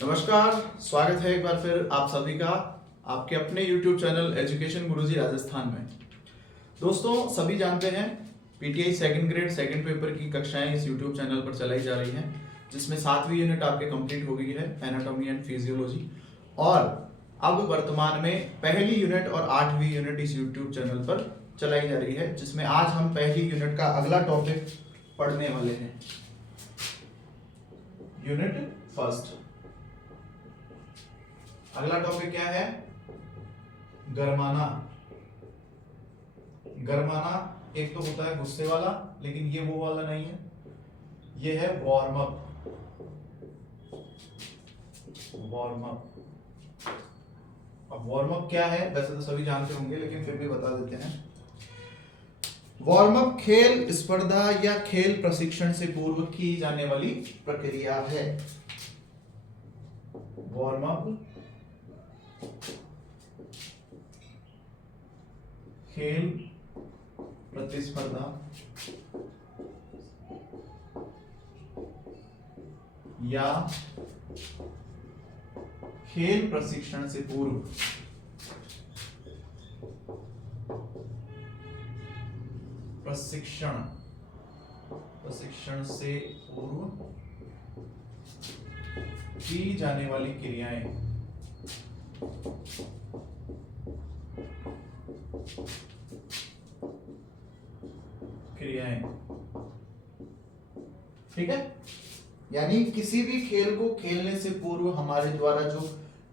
नमस्कार, स्वागत है एक बार फिर आप सभी का आपके अपने YouTube चैनल एजुकेशन गुरुजी राजस्थान में। दोस्तों, सभी जानते हैं PTI second grade second paper की कक्षाएं इस YouTube चैनल पर चलाई जा रही हैं, जिसमें 7वीं यूनिट आपके कंप्लीट हो गई है, एनाटॉमी एंड फिजियोलॉजी। और अब वर्तमान में पहली यूनिट और 8वीं यूनिट इस YouTube चैनल पर चलाई जा रही है, जिसमें आज हम पहली यूनिट का अगला टॉपिक पढ़ने वाले हैं। यूनिट फर्स्ट, अगला टॉपिक क्या है? गरमाना। गरमाना एक तो होता है गुस्से वाला, लेकिन ये वो वाला नहीं है, ये है वार्म अप। Warm up. अब वार्म अप क्या है? वैसे तो सभी जानते होंगे, लेकिन फिर भी बता देते हैं। वार्म अप खेल, स्पर्धा या खेल प्रशिक्षण से पूर्व की जाने वाली प्रक्रिया है। वार्म अप खेल प्रतिस्पर्धा या खेल प्रशिक्षण से पूर्व प्रशिक्षण से पूर्व की जाने वाली क्रियाएं। ठीक है, यानी किसी भी खेल को खेलने से पूर्व हमारे द्वारा जो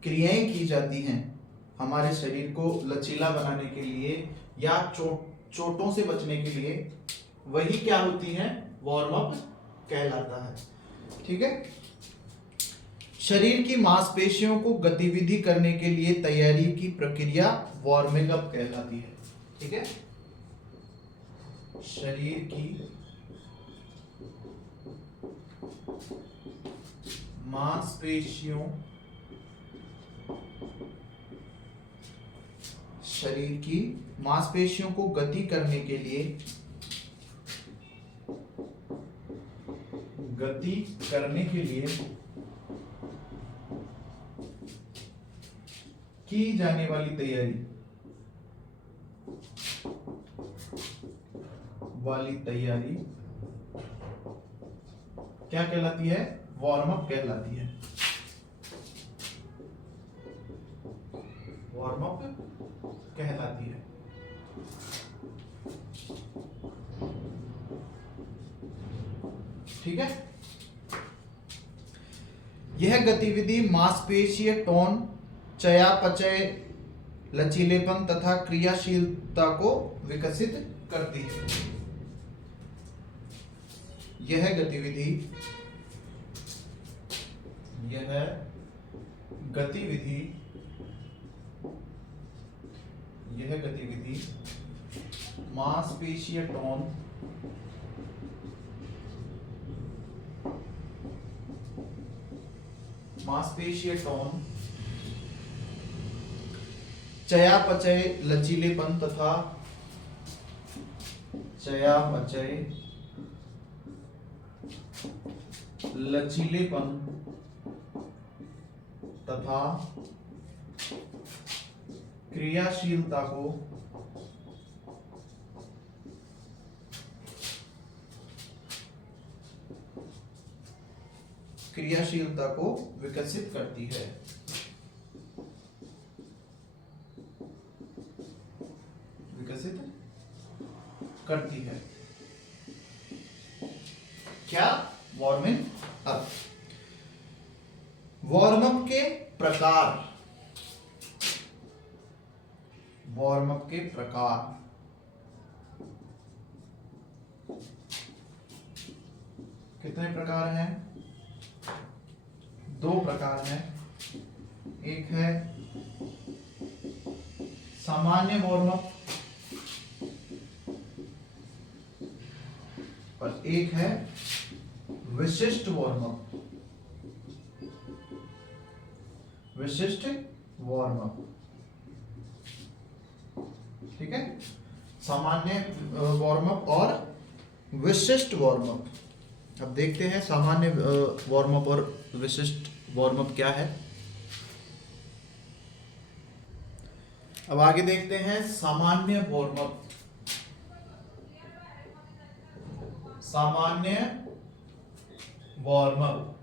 क्रियाएं की जाती हैं हमारे शरीर को लचीला बनाने के लिए या चोटों से बचने के लिए, वही क्या होती हैं? वार्म अप कहलाता है। ठीक है, शरीर की मांसपेशियों को गतिविधि करने के लिए तैयारी की प्रक्रिया वार्मिंग अप कहलाती है। ठीक है, शरीर की मांसपेशियों को गति करने के लिए की जाने वाली तैयारी क्या कहलाती है? वार्म अप कहलाती है। वार्म अप कहलाती है। ठीक है, यह गतिविधि मांसपेशीय टोन, चयापचय, लचीलेपन तथा क्रियाशीलता को विकसित करती है। यह गतिविधि मांसपेशीय टोन, चयापचय, लचीलेपन तथा क्रियाशीलता को विकसित करती है। क्या? Warming up. वार्म अप के प्रकार। कितने प्रकार हैं? 2 प्रकार हैं। एक है सामान्य वार्म अप और एक है विशिष्ट वार्म अप। ठीक है, सामान्य वार्म अप और विशिष्ट वार्म अप। अब देखते हैं सामान्य वार्म अप और विशिष्ट वार्म अप क्या है। अब आगे देखते हैं सामान्य वार्म अप। सामान्य वार्म अप,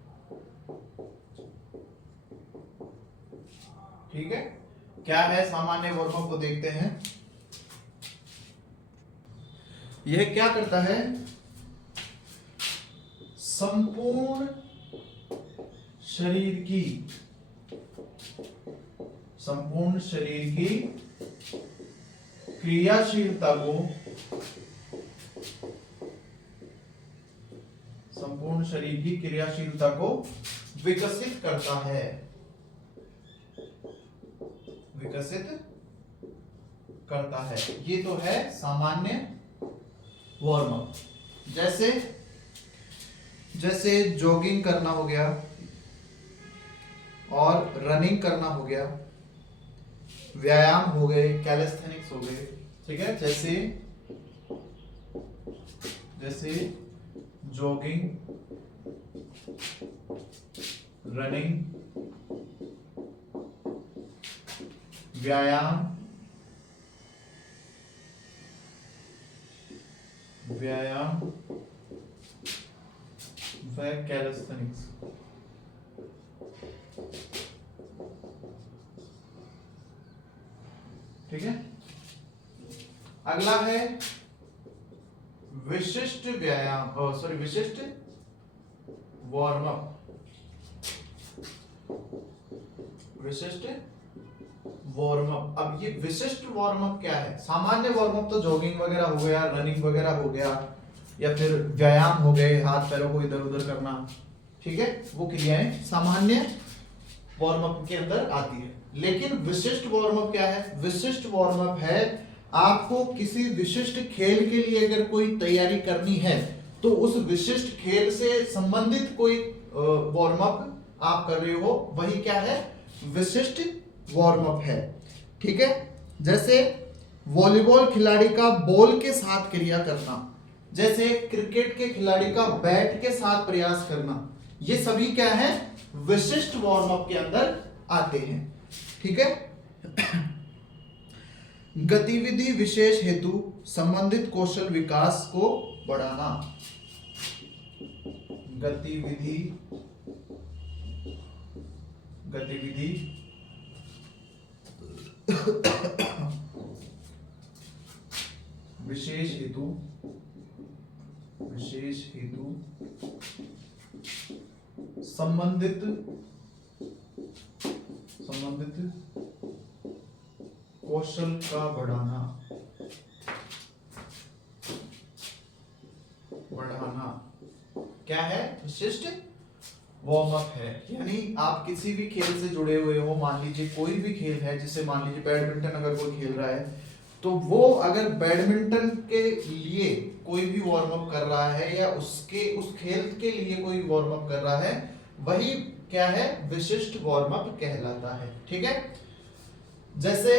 ठीक है। क्या है सामान्य वार्म अप, को देखते हैं। यह क्या करता है, संपूर्ण शरीर की क्रियाशीलता को विकसित करता है। ये तो है सामान्य वार्म अप। जैसे जॉगिंग करना हो गया और रनिंग करना हो गया, व्यायाम हो गए, कैलिस्थेनिक्स हो गए, ठीक है। जैसे जॉगिंग, रनिंग, व्यायाम व कैलिस्थेनिक्स, ठीक है। अगला है विशिष्ट वार्म अप। अब ये विशिष्ट वार्म अप क्या है। सामान्य वार्म अप तो जॉगिंग वगैरह हो गया, रनिंग वगैरह हो गया, या फिर व्यायाम हो गए, हाथ पैरों को इधर उधर करना, ठीक है। वो क्रियाएं सामान्य वार्म अप के अंदर आती है। लेकिन विशिष्ट वार्म अप क्या है। विशिष्ट वार्म अप है आपको किसी विशिष्ट खेल के लिए अगर कोई तैयारी करनी है तो उस विशिष्ट खेल से संबंधित कोई वार्म अप आप कर रहे हो, वही क्या है, विशिष्ट वार्म अप है, ठीक है। जैसे वॉलीबॉल खिलाड़ी का बॉल के साथ क्रिया करना, जैसे क्रिकेट के खिलाड़ी का बैट के साथ प्रयास करना, ये सभी क्या है, विशिष्ट वार्म अप के अंदर आते हैं, ठीक है। गतिविधि विशेष हेतु संबंधित कौशल विकास को बढ़ाना। गतिविधि विशेष हेतु संबंधित कौशल का बढ़ाना। क्या है, विशिष्ट वार्म अप है। यानी आप किसी भी खेल से जुड़े हुए हो, मान लीजिए कोई भी खेल है, जिसे मान लीजिए बैडमिंटन अगर कोई खेल रहा है, तो वो अगर बैडमिंटन के लिए कोई भी वार्म अप कर रहा है या उस खेल के लिए कोई वार्म अप कर रहा है, वही क्या है, विशिष्ट वार्म अप कहलाता है, ठीक है। जैसे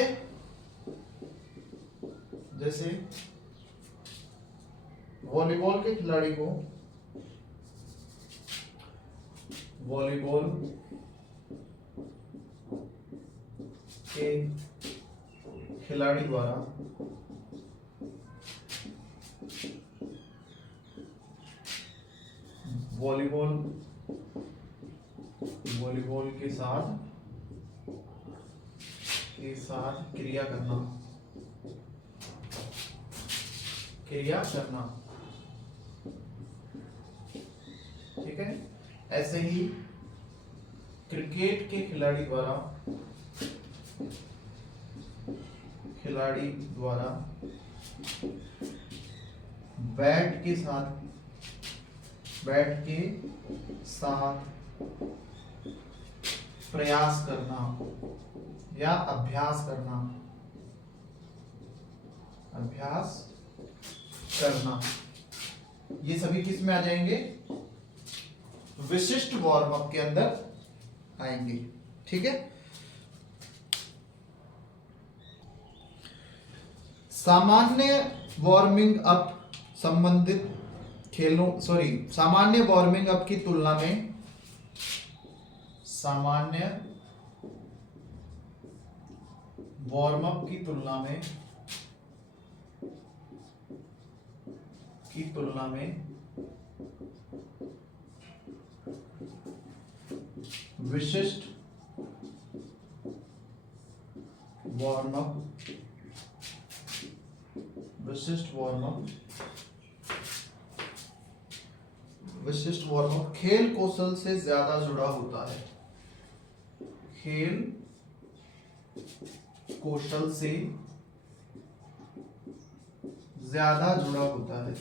वॉलीबॉल के खिलाड़ी को वॉलीबॉल के खिलाड़ी द्वारा वॉलीबॉल के साथ क्रिया करना, ठीक है। ऐसे ही क्रिकेट के खिलाड़ी द्वारा बैट के साथ प्रयास करना या अभ्यास करना, ये सभी किस में आ जाएंगे, विशिष्ट वार्म अप के अंदर आएंगे, ठीक है। सामान्य वार्मिंग अप सामान्य वार्मिंग अप की तुलना में सामान्य वार्म अप की तुलना में विशिष्ट वार्म अप खेल कौशल से ज्यादा जुड़ा होता है। खेल कौशल से ज्यादा जुड़ा होता है।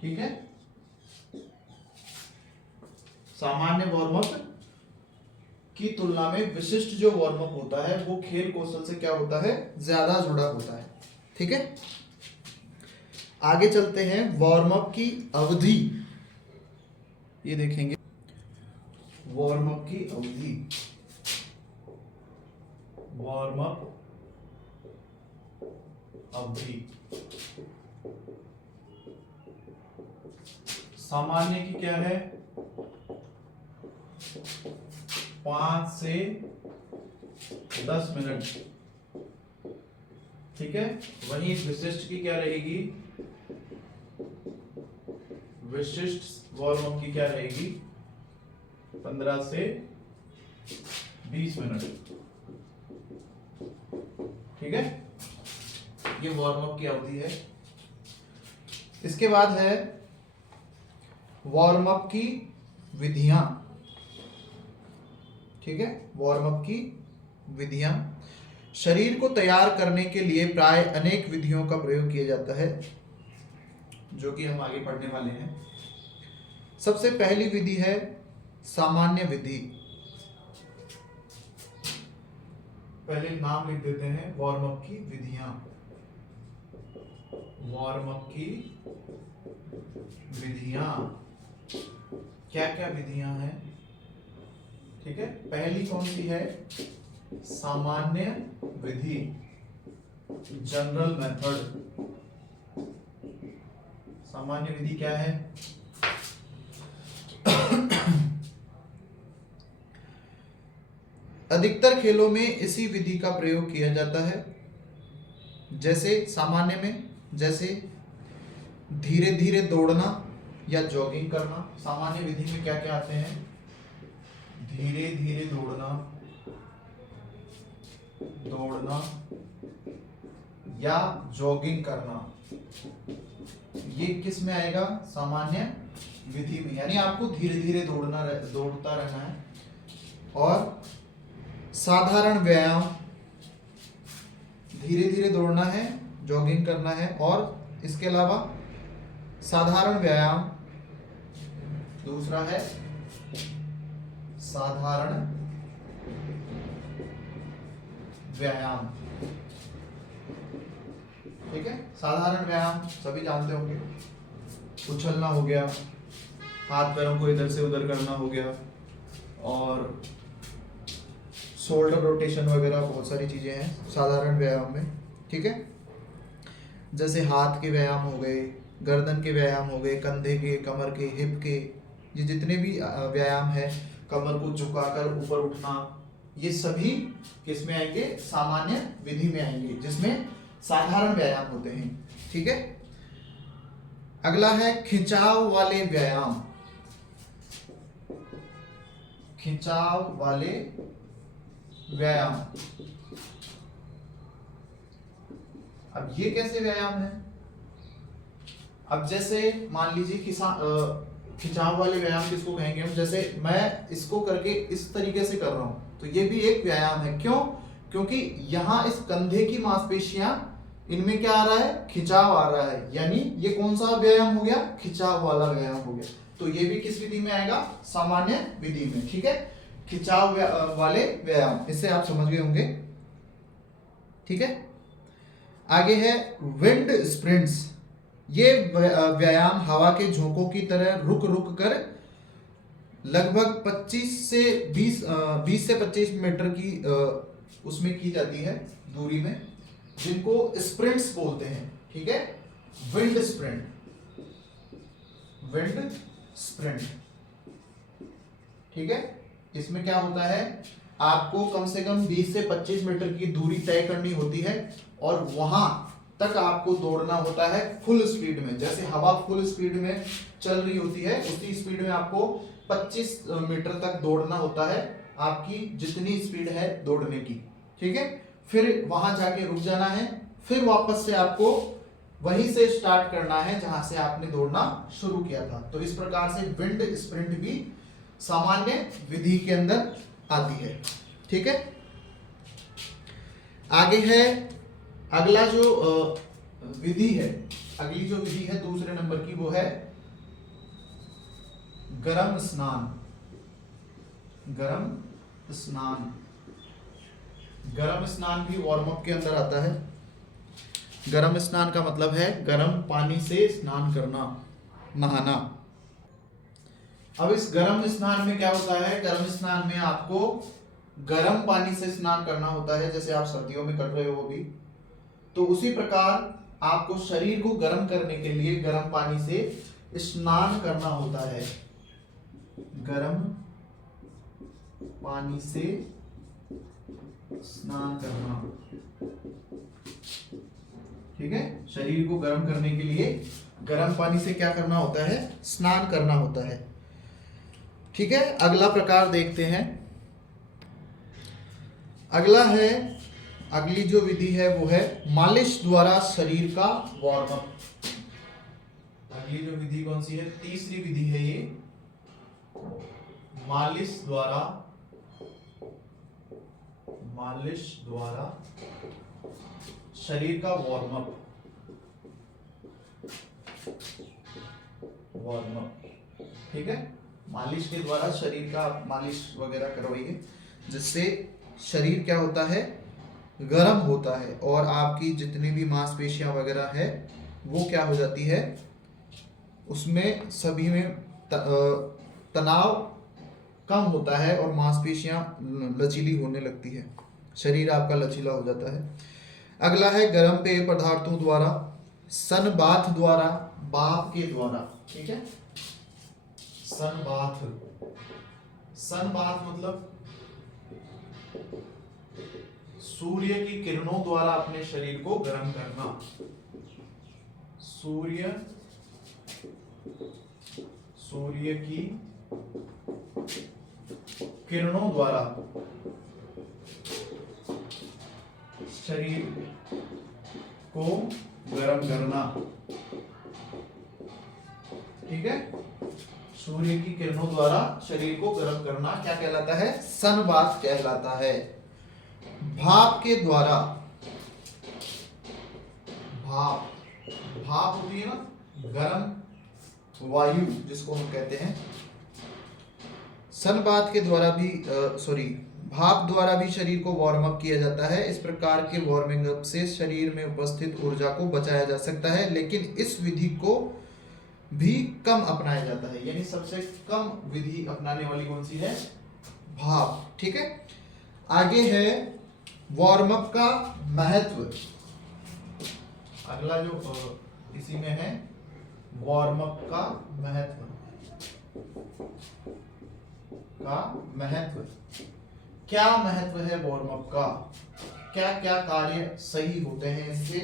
ठीक है, सामान्य वार्म अप की तुलना में विशिष्ट जो वार्म अप होता है वो खेल कौशल से क्या होता है, ज्यादा जुड़ा होता है। ठीक है, आगे चलते हैं। वार्म अप की अवधि, ये देखेंगे वार्म अप की अवधि। वार्म अप अवधि सामान्य की क्या है, 5 से 10 मिनट। ठीक है, वहीं विशिष्ट की क्या रहेगी, विशिष्ट वार्म अप की क्या रहेगी, 15 से 20 मिनट। ठीक है, ये वार्म अप की अवधि है। इसके बाद है वार्म अप की विधियां। ठीक है, वार्म अप की विधियां, शरीर को तैयार करने के लिए प्राय अनेक विधियों का प्रयोग किया जाता है, जो कि हम आगे पढ़ने वाले हैं। सबसे पहली विधि है सामान्य विधि। पहले नाम लिख देते हैं, वार्म अप की विधियां। वार्म अप की विधियां, क्या क्या विधियां हैं। ठीक है, पहली कौन सी है, सामान्य विधि, जनरल मेथड। सामान्य विधि क्या है, अधिकतर खेलों में इसी विधि का प्रयोग किया जाता है। जैसे सामान्य में, जैसे धीरे धीरे दौड़ना या जॉगिंग करना। सामान्य विधि में क्या क्या आते हैं, धीरे धीरे दौड़ना या जॉगिंग करना। ये किस में आएगा, सामान्य विधि में, यानी आपको धीरे धीरे दौड़ता रहना है। और साधारण व्यायाम, धीरे धीरे दौड़ना है, जॉगिंग करना है, और इसके अलावा साधारण व्यायाम। दूसरा है साधारण व्यायाम। ठीक है, साधारण व्यायाम सभी जानते होंगे, उछलना हो गया, हाथ पैरों को इधर से उधर करना हो गया, और शोल्डर रोटेशन वगैरह बहुत सारी चीजें हैं साधारण व्यायाम में। ठीक है, जैसे हाथ के व्यायाम हो गए, गर्दन के व्यायाम हो गए, कंधे के, कमर के, हिप के, ये जितने भी व्यायाम है, कमर को झुकाकर ऊपर उठना, ये सभी किस में आएंगे, सामान्य विधि में आएंगे, जिसमें साधारण व्यायाम होते हैं। ठीक है, अगला है खिंचाव वाले व्यायाम। खिंचाव वाले व्यायाम, अब ये कैसे व्यायाम है, अब जैसे मान लीजिए खिंचाव वाले व्यायाम किसको कहेंगे हम, जैसे मैं इसको करके इस तरीके से कर रहा हूं, तो ये भी एक व्यायाम है। क्यों, क्योंकि यहां इस कंधे की मांसपेशियां, इनमें क्या आ रहा है, खिंचाव आ रहा है, यानी ये कौन सा व्यायाम हो गया, खिंचाव वाला व्यायाम हो गया। तो ये भी किस विधि में आएगा, सामान्य विधि में। ठीक है, खिंचाव वाले व्यायाम, इससे आप समझ गए होंगे। ठीक है, आगे है विंड स्प्रिंट्स। ये व्यायाम हवा के झोंकों की तरह रुक रुक कर लगभग 20 से 25 मीटर की उसमें की जाती है दूरी में, जिनको स्प्रिंट्स बोलते हैं। ठीक है, विंड स्प्रिंट, विंड स्प्रिंट। ठीक है। इसमें क्या होता है, आपको कम से कम 20 से 25 मीटर की दूरी तय करनी होती है और वहां तक आपको दौड़ना होता है फुल स्पीड में। जैसे हवा फुल स्पीड में चल रही होती है उसी स्पीड में आपको 25 मीटर तक दौड़ना होता है, आपकी जितनी स्पीड है दौड़ने की, ठीक है। फिर वहां जाके रुक जाना है, फिर वापस से आपको वहीं से स्टार्ट करना है जहां से आपने दौड़ना शुरू किया था। तो इस प्रकार से विंड स्प्रिंट भी सामान्य विधि के अंदर आती है, ठीक है। आगे है अगला जो विधि है, अगली जो विधि है दूसरे नंबर की, वो है गरम स्नान। गरम स्नान, गरम स्नान भी वार्म अप के अंदर आता है। गरम स्नान का मतलब है गरम पानी से स्नान करना, नहाना। अब इस गरम स्नान में क्या होता है, गरम स्नान में आपको गरम पानी से स्नान करना होता है, जैसे आप सर्दियों में कर रहे हो अभी। तो उसी प्रकार आपको शरीर को गर्म करने के लिए गर्म पानी से स्नान करना होता है। गर्म पानी से स्नान करना, ठीक है। शरीर को गर्म करने के लिए गर्म पानी से क्या करना होता है, स्नान करना होता है, ठीक है। अगला प्रकार देखते हैं। अगला है, अगली जो विधि है वो है मालिश द्वारा शरीर का वार्म अप। अगली जो विधि कौन सी है, तीसरी विधि है ये, मालिश द्वारा शरीर का वार्म अप। ठीक है, मालिश के द्वारा शरीर का मालिश वगैरह करवाइए, जिससे शरीर क्या होता है, गर्म होता है और आपकी जितनी भी मांसपेशियां वगैरह है वो क्या हो जाती है, उसमें सभी में तनाव कम होता है और मांसपेशियां लचीली होने लगती है, शरीर आपका लचीला हो जाता है। अगला है गर्म पेय पदार्थों द्वारा, सन बाथ द्वारा, भाप के द्वारा, ठीक है। सन बाथ मतलब सूर्य की किरणों द्वारा अपने शरीर को गर्म करना। सूर्य की किरणों द्वारा शरीर को गर्म करना, ठीक है। सूर्य की किरणों द्वारा शरीर को गर्म करना क्या कहलाता है, सन बाथ कहलाता है। भाप के द्वारा, भाप होती है ना गर्म वायु जिसको हम कहते हैं, सन बाथ के द्वारा भी भाप द्वारा भी शरीर को वार्म अप किया जाता है। इस प्रकार के वार्मिंग अप से शरीर में उपस्थित ऊर्जा को बचाया जा सकता है, लेकिन इस विधि को भी कम अपनाया जाता है, यानी सबसे कम विधि अपनाने वाली कौन सी है, भाप, ठीक है। आगे है वार्म अप का महत्व। अगला जो इसी में है वार्म अप का महत्व। क्या महत्व है वार्म अप का, क्या क्या कार्य सही होते हैं इससे,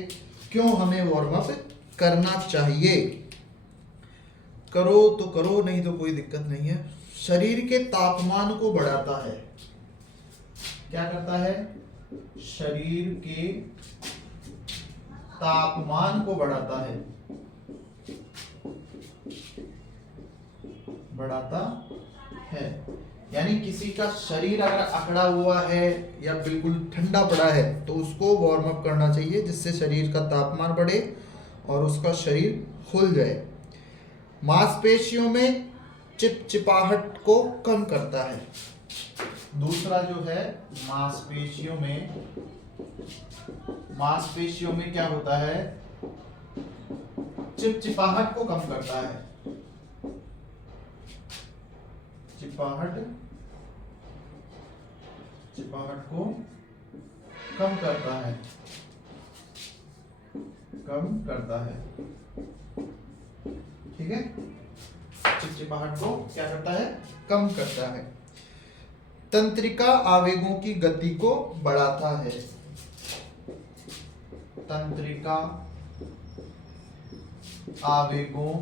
क्यों हमें वार्म अप करना चाहिए। करो तो करो, नहीं तो कोई दिक्कत नहीं है। शरीर के तापमान को बढ़ाता है, क्या करता है, शरीर के तापमान को बढ़ाता है, यानी किसी का शरीर अगर अकड़ा हुआ है या बिल्कुल ठंडा पड़ा है तो उसको वार्म अप करना चाहिए, जिससे शरीर का तापमान बढ़े और उसका शरीर खुल जाए। मांसपेशियों में चिपचिपाहट को कम करता है। दूसरा जो है मांसपेशियों में क्या होता है, चिपचिपाहट को कम करता है। चिपचिपाहट को कम करता है, ठीक है। चिपचिपाहट को क्या करता है, कम करता है। तंत्रिका आवेगों की गति को बढ़ाता है। तंत्रिका आवेगों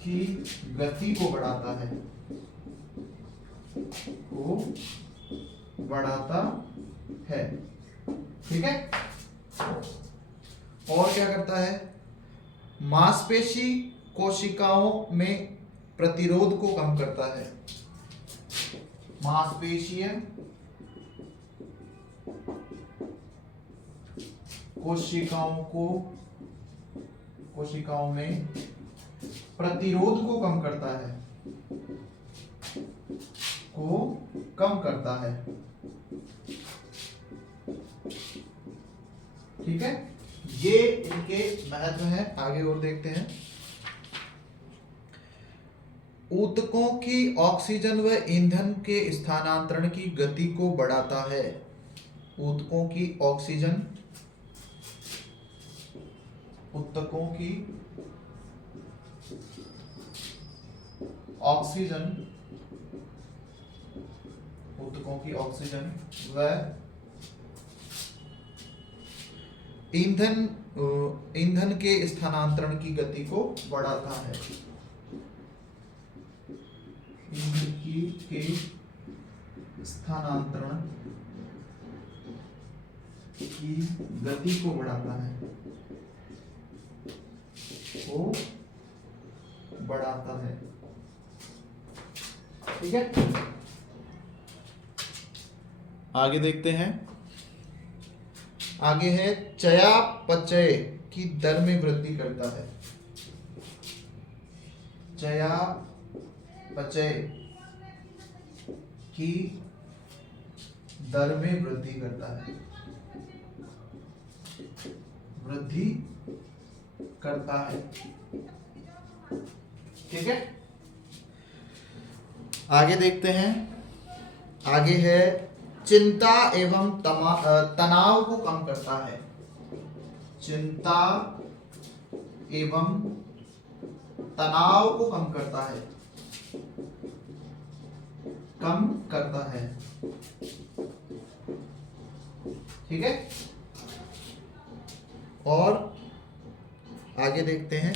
की गति को बढ़ाता है, को बढ़ाता है। ठीक है। और क्या करता है? मांसपेशी कोशिकाओं में प्रतिरोध को कम करता है। मांसपेशीय कोशिकाओं में प्रतिरोध को कम करता है, ठीक है। ये इनके महत्व हैं। आगे और देखते हैं। ऊतकों की ऑक्सीजन व ईंधन के स्थानांतरण की गति को बढ़ाता है। ऊतकों की ऑक्सीजन ऊतकों की ऑक्सीजन व ईंधन के स्थानांतरण की गति को बढ़ाता है। ईंधन के स्थानांतरण की गति को बढ़ाता है, ठीक है। आगे देखते हैं। आगे है चयापचय की दर में वृद्धि करता है। चयापचय की दर में वृद्धि करता है, ठीक है। आगे देखते हैं। आगे है चिंता एवं तनाव को कम करता है। चिंता एवं तनाव को कम करता है, ठीक है। और आगे देखते हैं।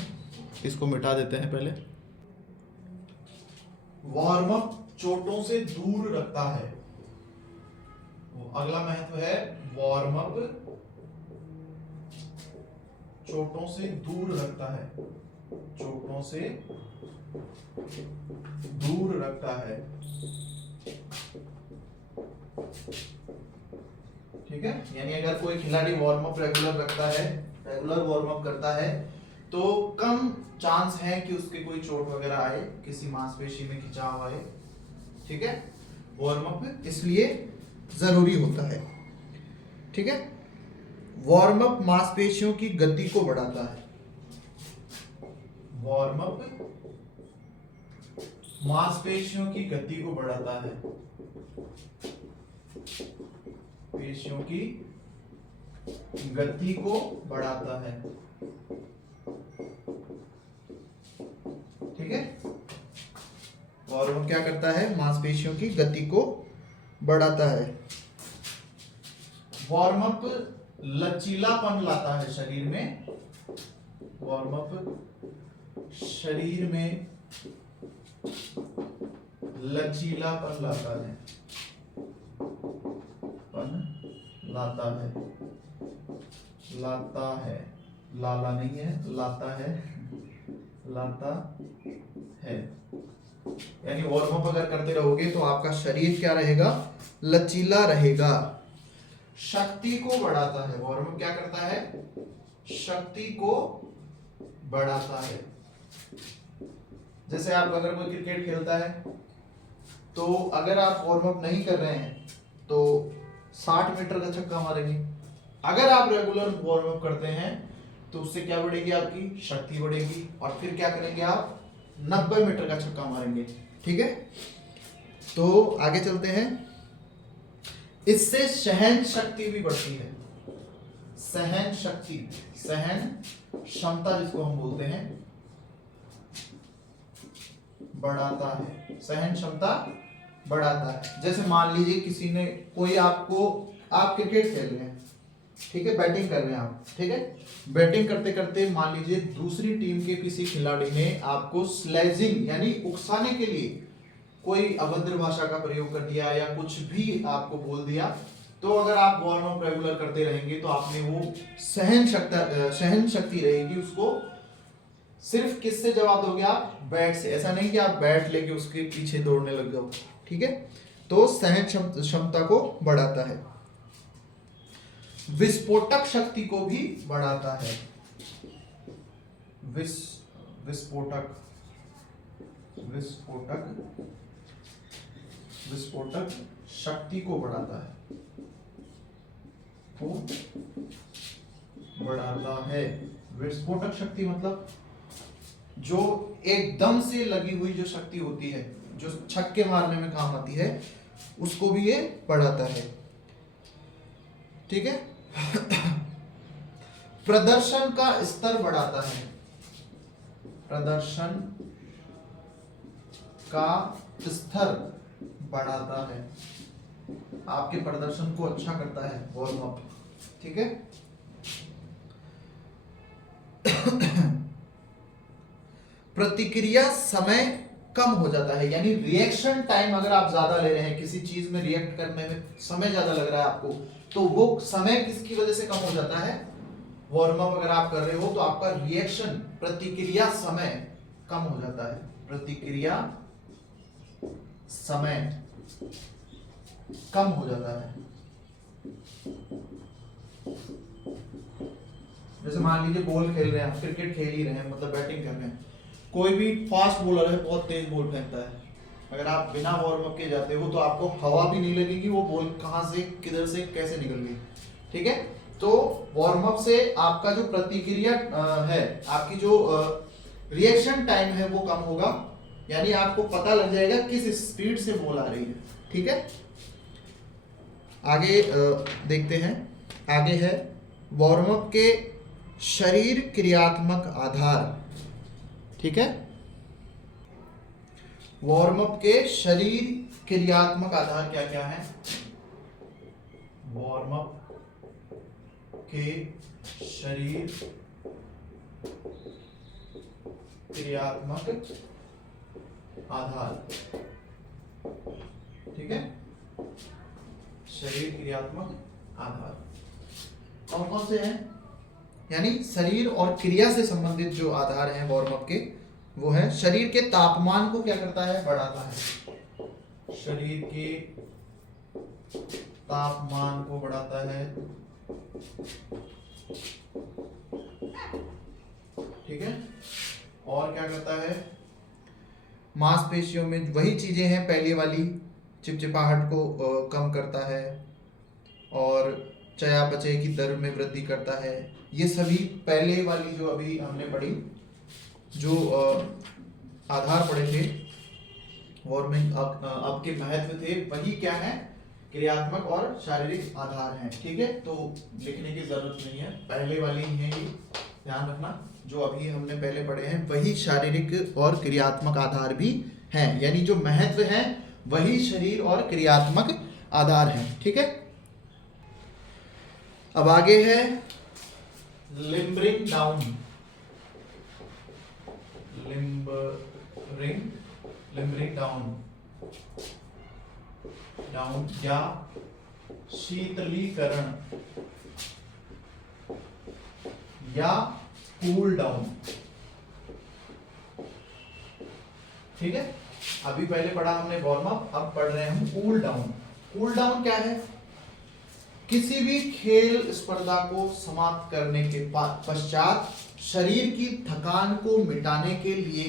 इसको मिटा देते हैं पहले। वार्म अप चोटों से दूर रखता है। अगला महत्व है वार्म अप चोटों से दूर रखता है, ठीक है। यानी अगर कोई खिलाड़ी warm up regular warm up करता है तो कम चांस है कि उसके कोई चोट वगैरह आए, किसी मांसपेशी में खिंचाव आए, ठीक है। वार्म अप इसलिए जरूरी होता है, ठीक है। वार्म अप मांसपेशियों की गति को बढ़ाता है। वार्म अप मांसपेशियों की गति को बढ़ाता है, पेशियों की गति को बढ़ाता है, ठीक है। वार्म अप क्या करता है? मांसपेशियों की गति को बढ़ाता है। वार्म अप लचीलापन लाता है शरीर में। वार्म अप शरीर में लचीलापन लाता है, लाला नहीं है, लाता है। यानी वार्म अप अगर करते रहोगे तो आपका शरीर क्या रहेगा? लचीला रहेगा। शक्ति को बढ़ाता है। वार्म अप क्या करता है? शक्ति को बढ़ाता है। जैसे आप अगर कोई क्रिकेट खेलता है तो अगर आप वार्म अप नहीं कर रहे हैं तो 60 मीटर का छक्का मारेंगे। अगर आप रेगुलर वार्म अप करते हैं तो उससे क्या बढ़ेगी? आपकी शक्ति बढ़ेगी और फिर क्या करेंगे आप? 90 मीटर का छक्का मारेंगे, ठीक है। तो आगे चलते हैं। इससे सहन शक्ति भी बढ़ती है। सहन क्षमता जिसको हम बोलते हैं, बढ़ाता है। सहन क्षमता बढ़ाता है। जैसे मान लीजिए किसी ने कोई आपको, आप क्रिकेट खेल रहे हैं, ठीक है, बैटिंग कर रहे हैं आप, ठीक है, बैटिंग करते करते मान लीजिए दूसरी टीम के किसी खिलाड़ी ने आपको स्लेजिंग यानी उकसाने के लिए कोई अभद्र भाषा का प्रयोग कर दिया या कुछ भी आपको बोल दिया, तो अगर आप वार्म अप रेगुलर करते रहेंगे तो आप में वो सहन शक्ति रहेगी, उसको सिर्फ किससे जवाब दोगे आप? बैट से। ऐसा नहीं कि आप बैट लेके उसके पीछे दौड़ने लग जाओ, ठीक है। तो सहन क्षमता को बढ़ाता है, विस्फोटक शक्ति को भी बढ़ाता है, विस्फोटक शक्ति को बढ़ाता है, विस्फोटक शक्ति मतलब जो एकदम से लगी हुई जो शक्ति होती है, जो छक्के मारने में काम आती है, उसको भी ये बढ़ाता है, ठीक है। प्रदर्शन का स्तर बढ़ाता है, प्रदर्शन का स्तर बढ़ाता है, आपके प्रदर्शन को अच्छा करता है वार्म अप, ठीक है। प्रतिक्रिया समय कम हो जाता है, यानी रिएक्शन टाइम अगर आप ज्यादा ले रहे हैं, किसी चीज में रिएक्ट करने में समय ज्यादा लग रहा है आपको, तो वो समय किसकी वजह से कम हो जाता है? वार्म अप अगर आप कर रहे हो तो आपका रिएक्शन, प्रतिक्रिया समय कम हो जाता है, प्रतिक्रिया समय कम हो जाता है। जैसे मान लीजिए बॉल खेल रहे हैं आप, क्रिकेट खेल ही रहे हैं, मतलब बैटिंग कर रहे हैं, कोई भी फास्ट बॉलर है, बहुत तेज बॉल फेंकता है, अगर आप बिना वार्म अप के जाते हो तो आपको हवा भी नहीं लगेगी, वो बॉल कहां से किधर से कैसे निकल गई, ठीक है। तो वार्म अप से आपका जो प्रतिक्रिया है, आपकी जो रिएक्शन टाइम है वो कम होगा, यानी आपको पता लग जाएगा किस स्पीड से बॉल आ रही है, ठीक है। आगे देखते हैं, आगे है वार्म अप के शरीर क्रियात्मक आधार, ठीक है। वार्म अप के शरीर क्रियात्मक आधार क्या क्या है? वार्म अप के शरीर क्रियात्मक आधार, ठीक है, शरीर क्रियात्मक आधार कौन कौन से हैं? यानी शरीर और क्रिया से संबंधित जो आधार हैं वार्म अप के, वो है शरीर के तापमान को क्या करता है? बढ़ाता है, शरीर के तापमान को बढ़ाता है, ठीक है। और क्या करता है? मांसपेशियों में वही चीजें हैं पहले वाली, चिपचिपाहट को कम करता है और चयापचय की दर में वृद्धि करता है। ये सभी पहले वाली जो अभी हमने पढ़ी, जो आधार पढ़े थे वार्मिंग अप के महत्व थे, वही क्या है? क्रियात्मक और शारीरिक आधार हैं, ठीक है। तो लिखने की जरूरत नहीं है, पहले वाली ही है, ये ध्यान रखना। जो अभी हमने पहले पढ़े हैं वही शारीरिक और क्रियात्मक आधार भी हैं, यानी जो महत्व है वही शरीर और क्रियात्मक आधार हैं, ठीक है। अब आगे है लिम्बरिंग डाउन, लिम्बरिंग डाउन या शीतलीकरण या कूल डाउन, ठीक है। अभी पहले पढ़ा हमने वार्म अप, अब पढ़ रहे हैं कूल डाउन। कूल डाउन क्या है? किसी भी खेल स्पर्धा को समाप्त करने के पश्चात शरीर की थकान को मिटाने के लिए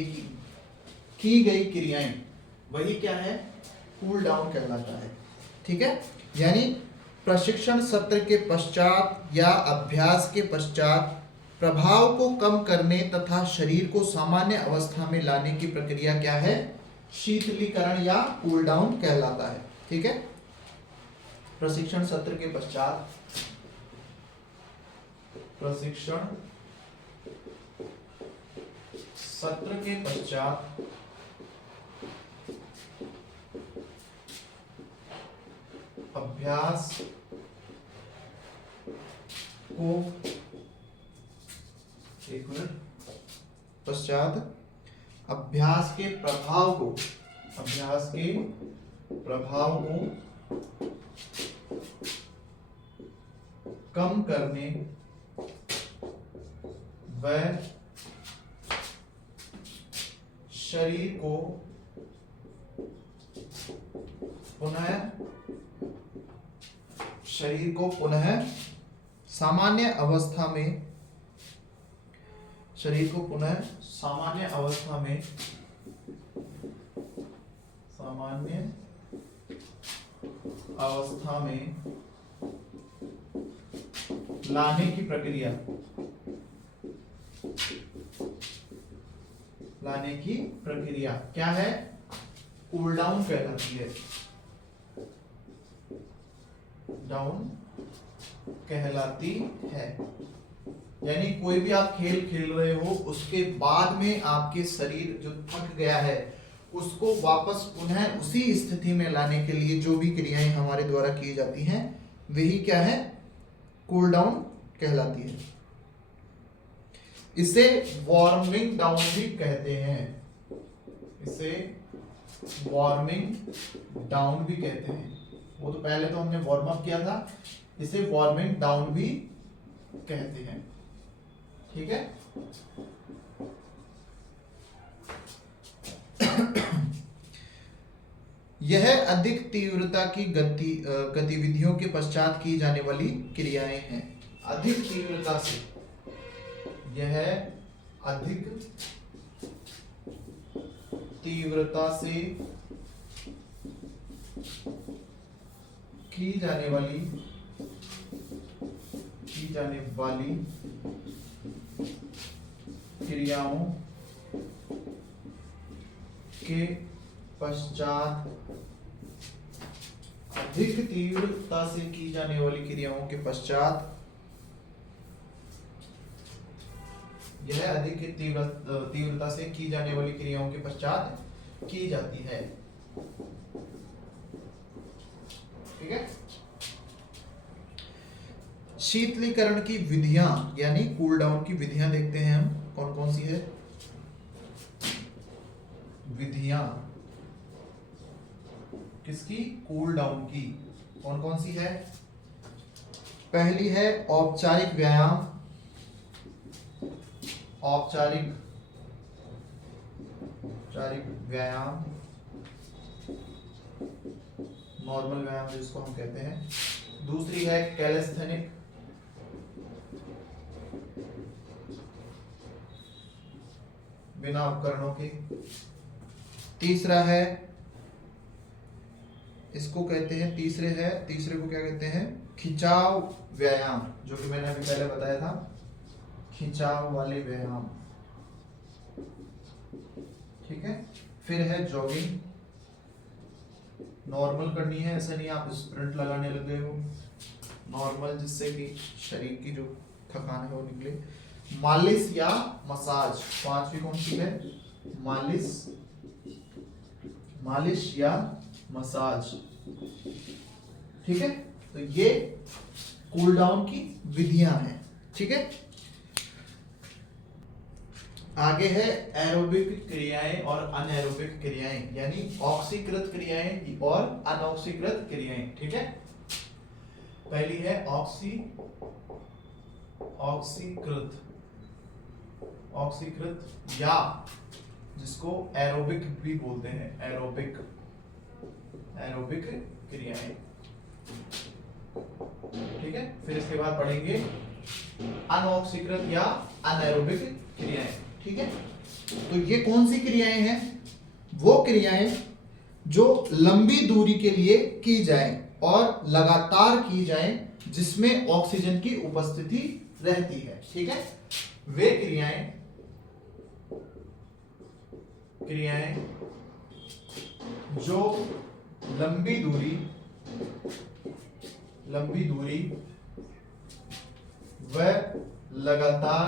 की गई क्रियाएं, वही क्या है? कूल डाउन कहलाता है, ठीक है। यानी प्रशिक्षण सत्र के पश्चात या अभ्यास के पश्चात प्रभाव को कम करने तथा शरीर को सामान्य अवस्था में लाने की प्रक्रिया क्या है? शीतलीकरण या कूल डाउन कहलाता है, ठीक है। प्रशिक्षण सत्र के पश्चात, प्रशिक्षण सत्र के पश्चात अभ्यास को एक मिनट पश्चात अभ्यास के प्रभाव को कम करने व शरीर को पुनः सामान्य अवस्था में लाने की प्रक्रिया क्या है? कूल डाउन कहलाती है। यानी कोई भी आप खेल खेल रहे हो, उसके बाद में आपके शरीर जो थक गया है उसको वापस पुनः उसी स्थिति में लाने के लिए जो भी क्रियाएं हमारे द्वारा की जाती हैं वही क्या है? कूल डाउन कहलाती है। इसे वार्मिंग डाउन भी कहते हैं। वो तो पहले तो हमने वार्म अप किया था, इसे वार्मिंग डाउन भी कहते हैं। ठीक है। यह अधिक तीव्रता की गतिविधियों के पश्चात की जाने वाली क्रियाएं हैं। अधिक तीव्रता से, यह अधिक तीव्रता से की जाने वाली क्रियाओं के पश्चात, अधिक तीव्रता से की जाने वाली क्रियाओं के पश्चात, यह अधिक तीव्रता से की जाने वाली क्रियाओं के पश्चात की जाती है। ठीक है। शीतलीकरण की विधियां यानी कूल डाउन की विधियां देखते हैं हम, कौन कौन सी है विधियां किसकी? कूल डाउन की। कौन कौन सी है? पहली है औपचारिक व्यायाम। औपचारिक व्यायाम, नॉर्मल व्यायाम जिसको हम कहते हैं। दूसरी है कैलेस्थेनिक, बिना उपकरणों के। तीसरा है, इसको कहते हैं, तीसरे को क्या कहते हैं? खिंचाव व्यायाम, जो कि मैंने अभी पहले बताया था, खिंचाव वाले व्यायाम। ठीक है। फिर है जॉगिंग, नॉर्मल करनी है, ऐसा नहीं आप स्प्रिंट लगाने लग गए हो, नॉर्मल जिससे कि शरीर की जो थकान है वो निकले। मालिश या मसाज, पांचवी कौन सी है? मालिश या मसाज। ठीक है। तो ये कूल डाउन की विधियां हैं। ठीक है। आगे है एरोबिक क्रियाएं और अनएरोबिक क्रियाएं, यानी ऑक्सीकृत क्रियाएं और अनऑक्सीकृत क्रियाएं। ठीक है। पहली है ऑक्सीकृत या जिसको एरोबिक भी बोलते हैं, एरोबिक क्रियाएं। ठीक है। फिर इसके बाद पढ़ेंगे अनऑक्सीकृत या अनएरोबिक क्रियाएं। ठीक है। तो ये कौन सी क्रियाएं हैं? वो क्रियाएं जो लंबी दूरी के लिए की जाएं और लगातार की जाएं, जिसमें ऑक्सीजन की उपस्थिति रहती है। ठीक है। वे क्रियाएं जो लंबी दूरी व लगातार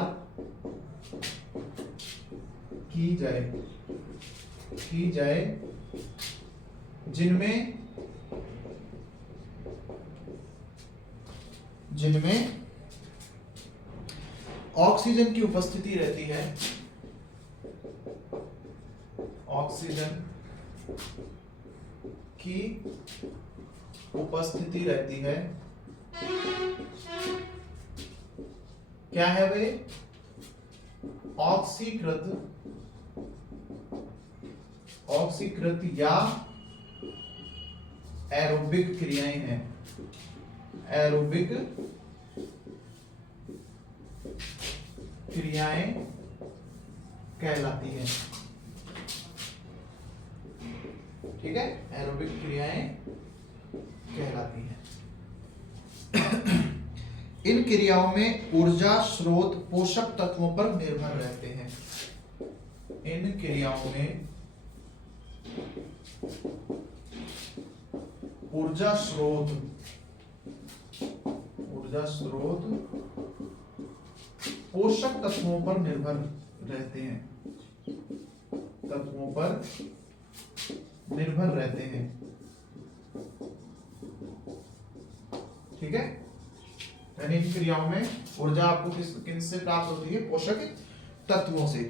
की जाए, जिनमें जिनमें ऑक्सीजन की उपस्थिति रहती है, ऑक्सीजन की उपस्थिति रहती है। क्या है वे? ऑक्सीकृत या एरोबिक क्रियाएं हैं। एरोबिक क्रियाएं कहलाती हैं। ठीक है, एरोबिक क्रियाएं कहलाती हैं। इन क्रियाओं में ऊर्जा स्रोत पोषक तत्वों पर निर्भर रहते हैं। इन क्रियाओं में ऊर्जा स्रोत पोषक तत्वों पर निर्भर रहते हैं। तत्वों पर निर्भर रहते हैं। ठीक है, यानी इन क्रियाओं में ऊर्जा आपको किससे प्राप्त होती है? पोषक तत्वों से।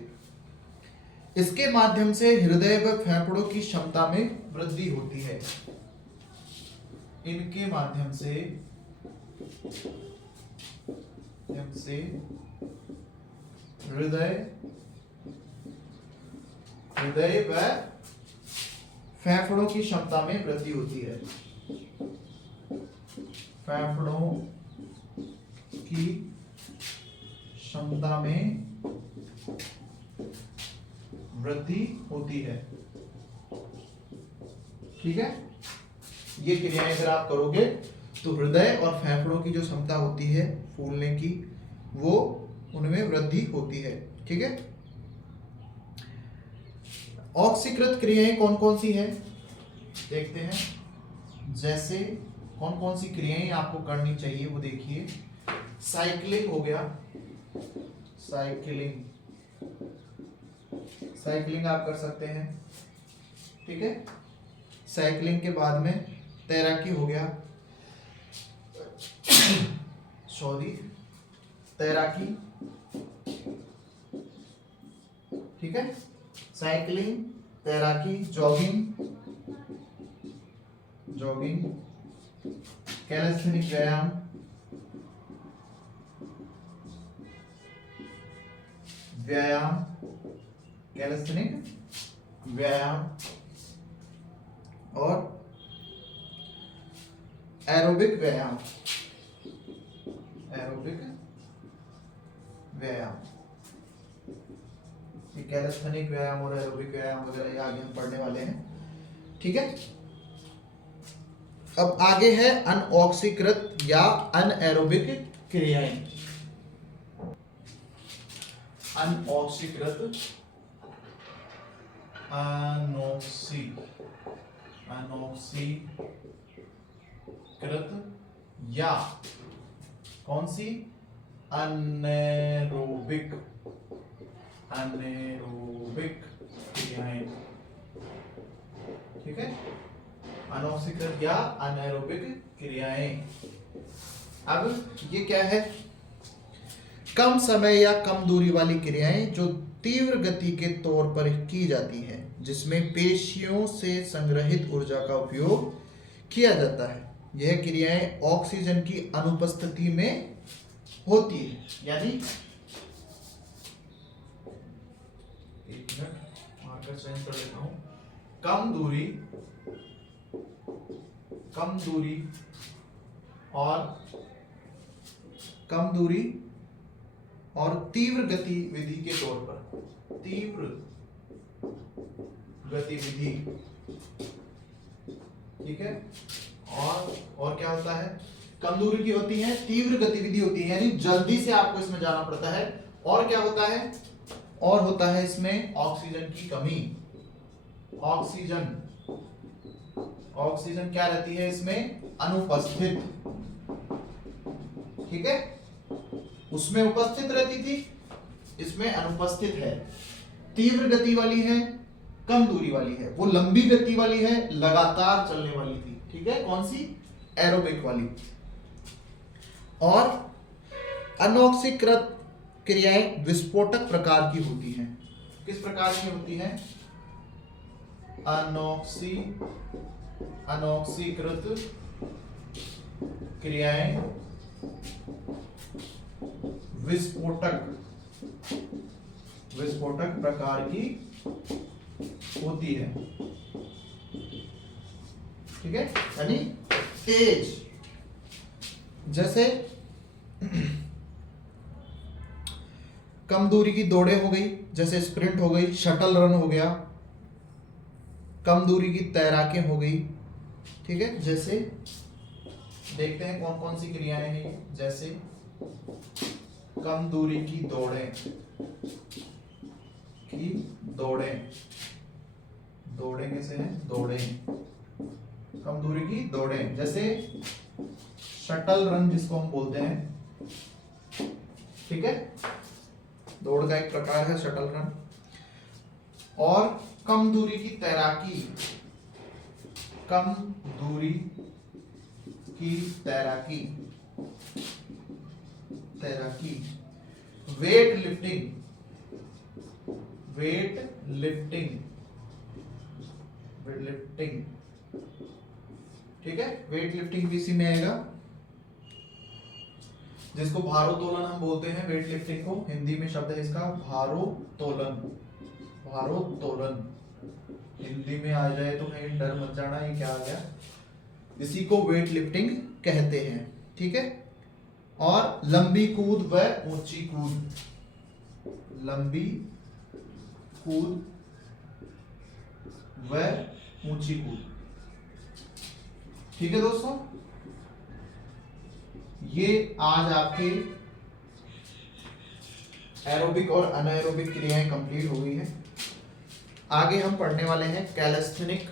इसके माध्यम से हृदय व फेफड़ों की क्षमता में वृद्धि होती है। इनके माध्यम से हृदय व फेफड़ों की क्षमता में वृद्धि होती है। फेफड़ों की क्षमता में वृद्धि होती है। ठीक है, ये क्रियाएं अगर आप करोगे तो हृदय और फेफड़ों की जो क्षमता होती है फूलने की, वो उनमें वृद्धि होती है। ठीक है, ऑक्सीकृत क्रियाएं कौन कौन सी है देखते हैं। जैसे कौन कौन सी क्रियाएं आपको करनी चाहिए वो देखिए। साइकिलिंग हो गया, साइकिलिंग आप कर सकते हैं। ठीक है, साइकिलिंग के बाद में तैराकी हो गया, सॉरी तैराकी। ठीक है, साइकिलिंग, तैराकी, जॉगिंग, कैलिस्थेनिक व्यायाम, कैलिस्थेनिक व्यायाम और एरोबिक व्यायाम। कैलिस्थेनिक व्यायाम और एरोबिक व्यायाम वगैरह आगे हम पढ़ने वाले हैं। ठीक है, अब आगे है अनऑक्सीकृत या अनएरोबिक क्रियाएं। अनऑक्सीकृत या कौन सी? अनएरोबिक क्रियाएं। ठीक है, अनऑक्सीकृत या अनएरोबिक क्रियाएं। अब ये क्या है? कम समय या कम दूरी वाली क्रियाएं जो तीव्र गति के तौर पर की जाती हैं, जिसमें पेशियों से संग्रहित ऊर्जा का उपयोग किया जाता है। यह क्रियाएं ऑक्सीजन की अनुपस्थिति में होती है। यानी एक मिनट मार्कर चेंज कर लेता हूं। कम दूरी और तीव्र गतिविधि के तौर पर, तीव्र गतिविधि। ठीक है, और क्या होता है? कम दूरी की होती है, तीव्र गतिविधि होती है, यानी जल्दी से आपको इसमें जाना पड़ता है। और क्या होता है? और होता है इसमें ऑक्सीजन की कमी। ऑक्सीजन क्या रहती है इसमें? अनुपस्थित। ठीक है, उसमें उपस्थित रहती थी, इसमें अनुपस्थित है। तीव्र गति वाली है, कम दूरी वाली है। वो लंबी गति वाली है, लगातार चलने वाली थी। ठीक है, कौन सी? एरोबिक वाली। और अनऑक्सीकृत क्रियाएं विस्फोटक प्रकार की होती हैं। किस प्रकार की होती हैं? अनऑक्सीकृत क्रियाएं विस्फोटक प्रकार की होती है। ठीक है, यानी तेज, जैसे कम दूरी की दौड़ें हो गई, जैसे स्प्रिंट हो गई, शटल रन हो गया, कम दूरी की तैराकें हो गई। ठीक है, जैसे देखते हैं कौन कौन सी क्रियाएं हैं ये। जैसे कम दूरी की दौड़ें कैसे हैं? दौड़ें, कम दूरी की दौड़ें, जैसे शटल रन जिसको हम बोलते हैं। ठीक है, दौड़ का एक प्रकार है शटल रन। और कम दूरी की तैराकी, कम दूरी की तैराकी, वेट लिफ्टिंग। ठीक है, वेट लिफ्टिंग भी इसी में आएगा, जिसको भारोत्तोलन हम बोलते हैं। वेट लिफ्टिंग को हिंदी में शब्द है इसका भारोत्तोलन। हिंदी में आ जाए तो कहीं डर मत जाना ये क्या आ गया, इसी को वेट लिफ्टिंग कहते हैं। ठीक है, और लंबी कूद व ऊंची कूद, लंबी कूद व ऊंची कूद। ठीक है दोस्तों, ये आज आपके एरोबिक और अनएरोबिक क्रियाएं कंप्लीट हो गई है। आगे हम पढ़ने वाले हैं कैलेस्थेनिक।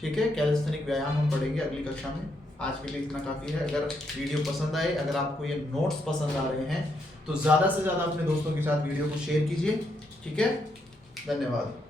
ठीक है, कैलेस्थेनिक व्यायाम हम पढ़ेंगे अगली कक्षा में। आज के लिए इतना काफी है। अगर वीडियो पसंद आए, अगर आपको ये नोट्स पसंद आ रहे हैं, तो ज्यादा से ज्यादा अपने दोस्तों के साथ वीडियो को शेयर कीजिए। ठीक है, धन्यवाद।